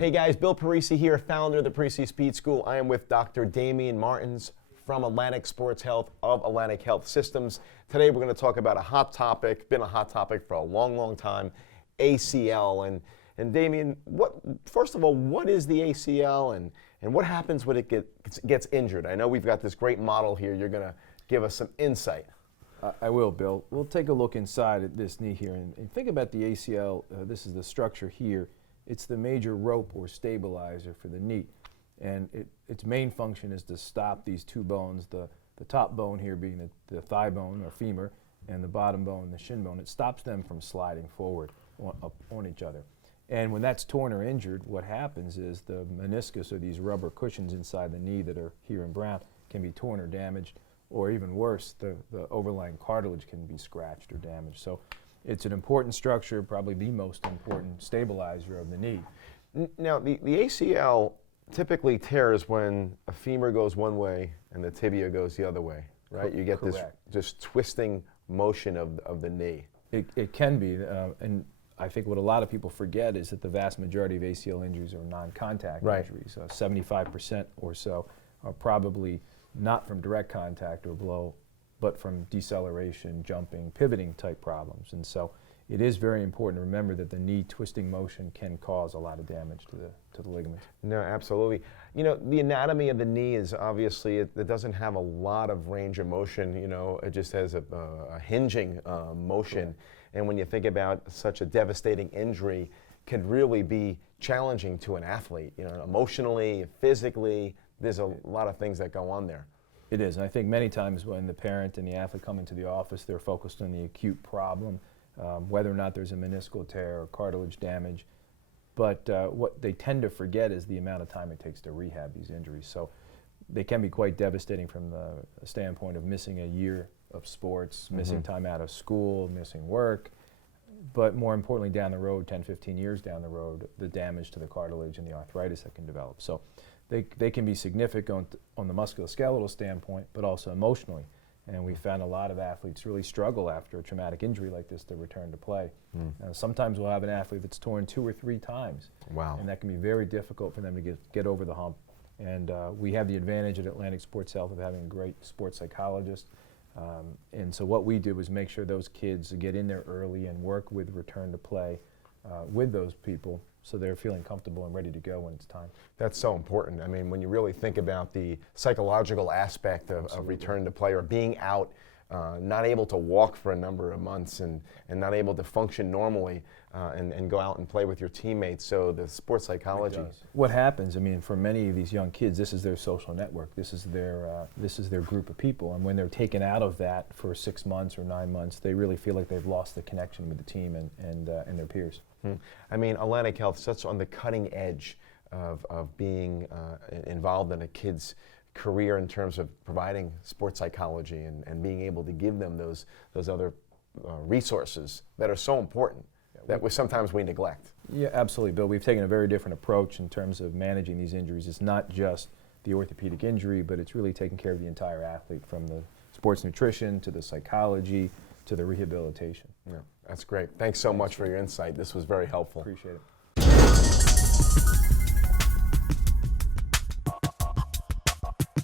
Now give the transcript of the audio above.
Hey guys, Bill Parisi here, founder of the Parisi Speed School. I am with Dr. Damian Martins from Atlantic Sports Health of Atlantic Health Systems. Today we're going to talk about a hot topic, been a hot topic for a long, long time, ACL. And Damian, first of all, what is the ACL and what happens when it gets injured? I know we've got this great model here. You're going to give us some insight. I will, Bill. We'll take a look inside at this knee here and think about the ACL. This is the structure here. It's the major rope or stabilizer for the knee. And its main function is to stop these two bones, the top bone here being the thigh bone or femur, and the bottom bone, the shin bone. It stops them from sliding forward up on each other. And when that's torn or injured, what happens is the meniscus, or these rubber cushions inside the knee that are here in brown, can be torn or damaged, or even worse, the overlying cartilage can be scratched or damaged. So it's an important structure, probably the most important stabilizer of the knee. Now, the ACL typically tears when a femur goes one way and the tibia goes the other way, right? You get Correct. this twisting motion of the knee. It can be, and I think what a lot of people forget is that the vast majority of ACL injuries are non-contact injuries. 75% or so are probably not from direct contact or blow, but from deceleration, jumping, pivoting type problems. And so it is very important to remember that the knee twisting motion can cause a lot of damage to the ligaments. No, absolutely. You know, the anatomy of the knee is obviously, it doesn't have a lot of range of motion. You know, it just has a hinging motion. Correct. And when you think about such a devastating injury, can really be challenging to an athlete, you know, emotionally, physically. There's a lot of things that go on there. It is, and I think many times when the parent and the athlete come into the office, they're focused on the acute problem, whether or not there's a meniscal tear or cartilage damage. But what they tend to forget is the amount of time it takes to rehab these injuries. So they can be quite devastating from the standpoint of missing a year of sports, missing time out of school, missing work. But more importantly, down the road, 10, 15 years down the road, the damage to the cartilage and the arthritis that can develop. So they can be significant on the musculoskeletal standpoint, but also emotionally. And we found a lot of athletes really struggle after a traumatic injury like this to return to play. Sometimes we'll have an athlete that's torn 2 or 3 times. Wow. And that can be very difficult for them to get over the hump. And we have the advantage at Atlantic Sports Health of having a great sports psychologist. And so what we do is make sure those kids get in there early and work with return to play with those people, so they're feeling comfortable and ready to go when it's time. That's so important. I mean, when you really think about the psychological aspect of return to play or being out, not able to walk for a number of months and not able to function normally and go out and play with your teammates. So the sports psychology. What happens, I mean, for many of these young kids, this is their social network. This is their group of people. And when they're taken out of that for 6 months or 9 months, they really feel like they've lost the connection with the team and their peers. I mean, Atlantic Health sits on the cutting edge of being involved in a kid's career in terms of providing sports psychology and being able to give them those other resources that are so important that sometimes we neglect. Yeah, absolutely, Bill. We've taken a very different approach in terms of managing these injuries. It's not just the orthopedic injury, but it's really taking care of the entire athlete, from the sports nutrition to the psychology to the rehabilitation. Yeah, that's great. Thanks so much for your insight. This was very helpful. Appreciate it.